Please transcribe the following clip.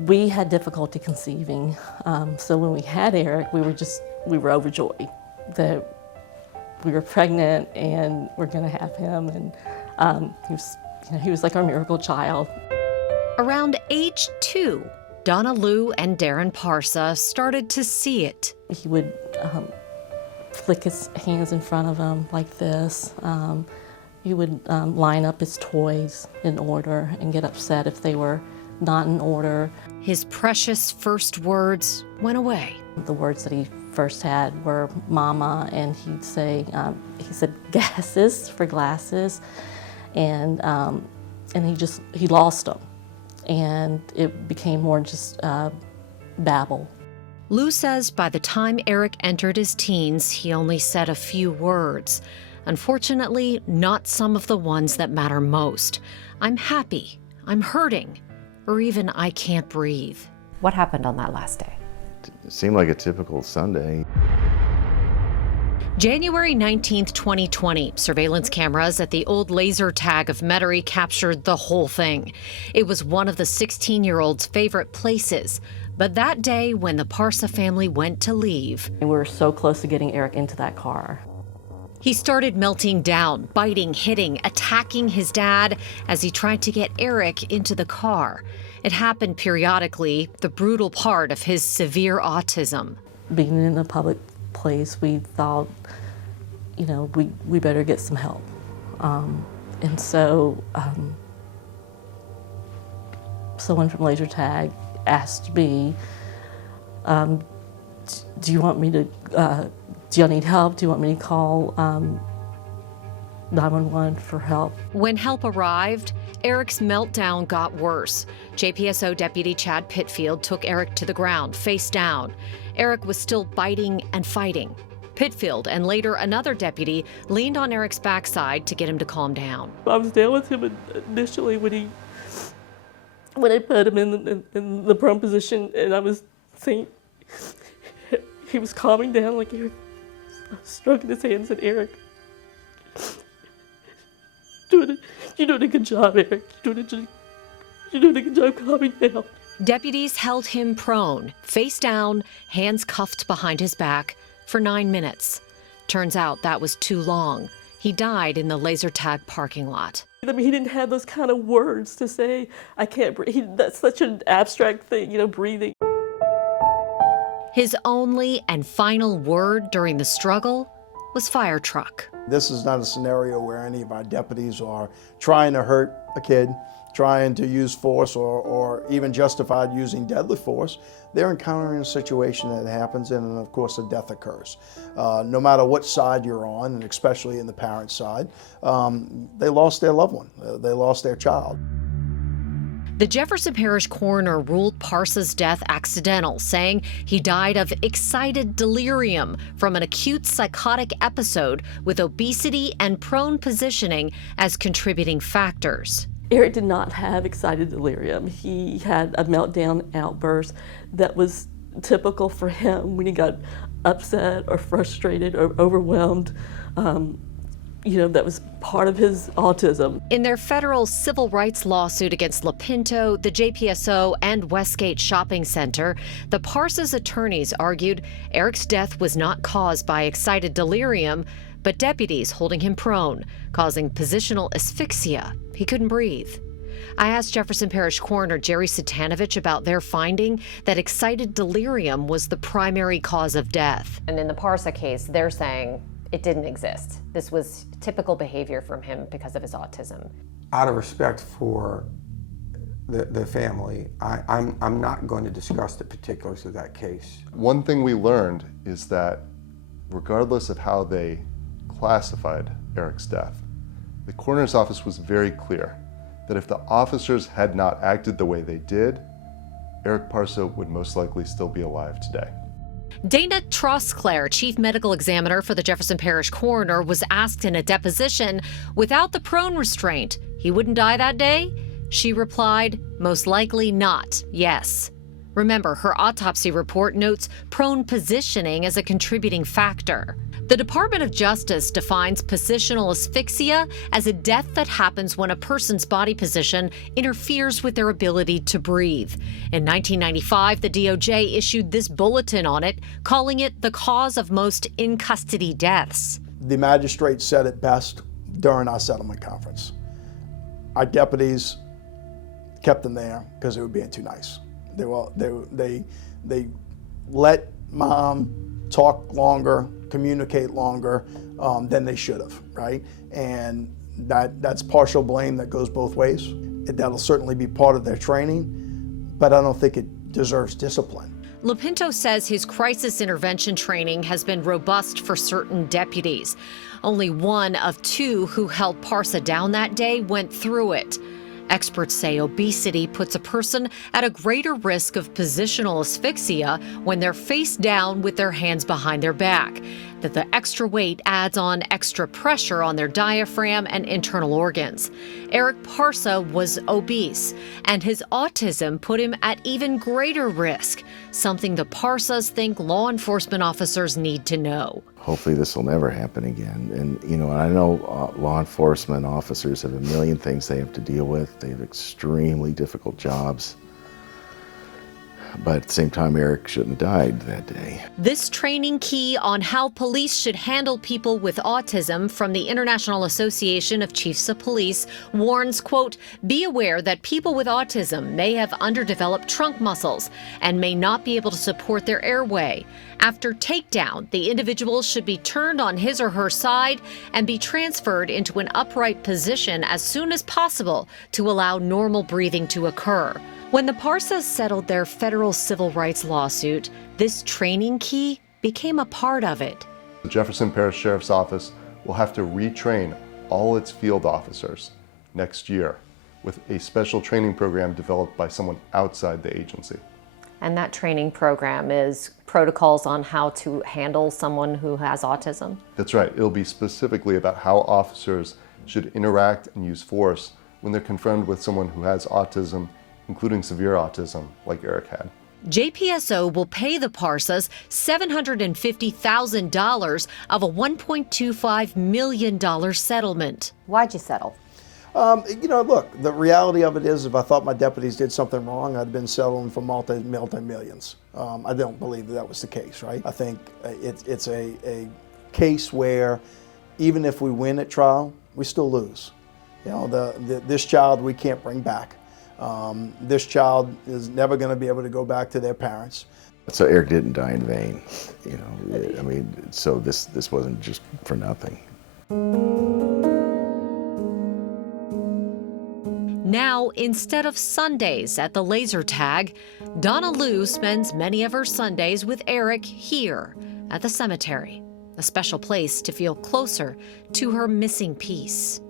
We had difficulty conceiving, so when we had Eric, we were overjoyed that we were pregnant and we're going to have him, and he was like our miracle child. Around age 2, Donna Lou and Darren Parsa started to see it. He would flick his hands in front of him like this. He would line up his toys in order and get upset if they were not in order. His precious first words went away. The words that he first had were mama, and he'd say, he said gases for glasses, and he lost them. And it became more just babble. Lou says by the time Eric entered his teens, he only said a few words. Unfortunately, not some of the ones that matter most. I'm happy, I'm hurting, or even I can't breathe. What happened on that last day? It seemed like a typical Sunday. January 19th, 2020, surveillance cameras at the old laser tag of Metairie captured the whole thing. It was one of the 16-year-old's favorite places. But that day, when the Parsa family went to leave, We were so close to getting Eric into that car. he started melting down, biting, hitting, attacking his dad as he tried to get Eric into the car. It happened periodically, the brutal part of his severe autism. Being in a public place, we thought, we better get some help. And so someone from laser tag asked me, do you want me to, do y'all need help? Do you want me to call 911 for help? When help arrived, Eric's meltdown got worse. JPSO Deputy Chad Pitfield took Eric to the ground, face down. Eric was still biting and fighting. Pitfield and later another deputy leaned on Eric's backside to get him to calm down. I was down with him initially when I put him in the prone position, and I was saying, he was calming down like Eric. I was stroking his hands at Eric. You're doing a good job, Eric. You're doing a good job calming down. Deputies held him prone, face down, hands cuffed behind his back, for 9 minutes. Turns out that was too long. He died in the laser tag parking lot. I mean, he didn't have those kind of words to say, I can't breathe. That's such an abstract thing, breathing. His only and final word during the struggle was fire truck. This is not a scenario where any of our deputies are trying to hurt a kid, trying to use force or even justified using deadly force. They're encountering a situation that happens, and of course a death occurs. No matter what side you're on, and especially in the parent side, they lost their loved one, they lost their child. The Jefferson Parish coroner ruled Parsa's death accidental, saying he died of excited delirium from an acute psychotic episode with obesity and prone positioning as contributing factors. Eric did not have excited delirium. He had a meltdown outburst that was typical for him when he got upset or frustrated or overwhelmed. That was part of his autism. In their federal civil rights lawsuit against La Pinto, the JPSO, and Westgate Shopping Center, the Parsa's attorneys argued Eric's death was not caused by excited delirium, but deputies holding him prone, causing positional asphyxia. He couldn't breathe. I asked Jefferson Parish Coroner Jerry Satanovich about their finding that excited delirium was the primary cause of death. And in the Parsa case, they're saying it didn't exist. This was typical behavior from him because of his autism. Out of respect for the family, I'm not going to discuss the particulars of that case. One thing we learned is that regardless of how they classified Eric's death, the coroner's office was very clear that if the officers had not acted the way they did, Eric Parsa would most likely still be alive today. Dana Trosclair, chief medical examiner for the Jefferson Parish coroner, was asked in a deposition, without the prone restraint, he wouldn't die that day? She replied, most likely not, yes. Remember, her autopsy report notes prone positioning as a contributing factor. The Department of Justice defines positional asphyxia as a death that happens when a person's body position interferes with their ability to breathe. In 1995, the DOJ issued this bulletin on it, calling it the cause of most in-custody deaths. The magistrate said it best during our settlement conference. Our deputies kept them there because they were being too nice. They let mom talk longer, communicate longer than they should have, right? And that's partial blame that goes both ways. That'll certainly be part of their training, but I don't think it deserves discipline. Lopinto says his crisis intervention training has been robust for certain deputies. Only one of two who held Parsa down that day went through it. Experts say obesity puts a person at a greater risk of positional asphyxia when they're face down with their hands behind their back, that the extra weight adds on extra pressure on their diaphragm and internal organs. Eric Parsa was obese, and his autism put him at even greater risk, something the Parsas think law enforcement officers need to know. Hopefully this will never happen again. And I know law enforcement officers have a million things they have to deal with. They have extremely difficult jobs. But at the same time, Eric shouldn't have died that day. This training key on how police should handle people with autism from the International Association of Chiefs of Police warns, quote, "Be aware that people with autism may have underdeveloped trunk muscles and may not be able to support their airway. After takedown, the individual should be turned on his or her side and be transferred into an upright position as soon as possible to allow normal breathing to occur." When the Parsas settled their federal civil rights lawsuit, this training key became a part of it. The Jefferson Parish Sheriff's Office will have to retrain all its field officers next year with a special training program developed by someone outside the agency. And that training program is protocols on how to handle someone who has autism? That's right. It'll be specifically about how officers should interact and use force when they're confronted with someone who has autism, including severe autism, like Eric had. JPSO will pay the Parsas $750,000 of a $1.25 million settlement. Why'd you settle? Look, the reality of it is if I thought my deputies did something wrong, I'd been settling for multi-millions. I don't believe that was the case, right? I think it's a case where even if we win at trial, we still lose. This child we can't bring back. This child is never going to be able to go back to their parents. So Eric didn't die in vain, so this wasn't just for nothing. Now, instead of Sundays at the laser tag, Donna Lou spends many of her Sundays with Eric here at the cemetery, a special place to feel closer to her missing piece.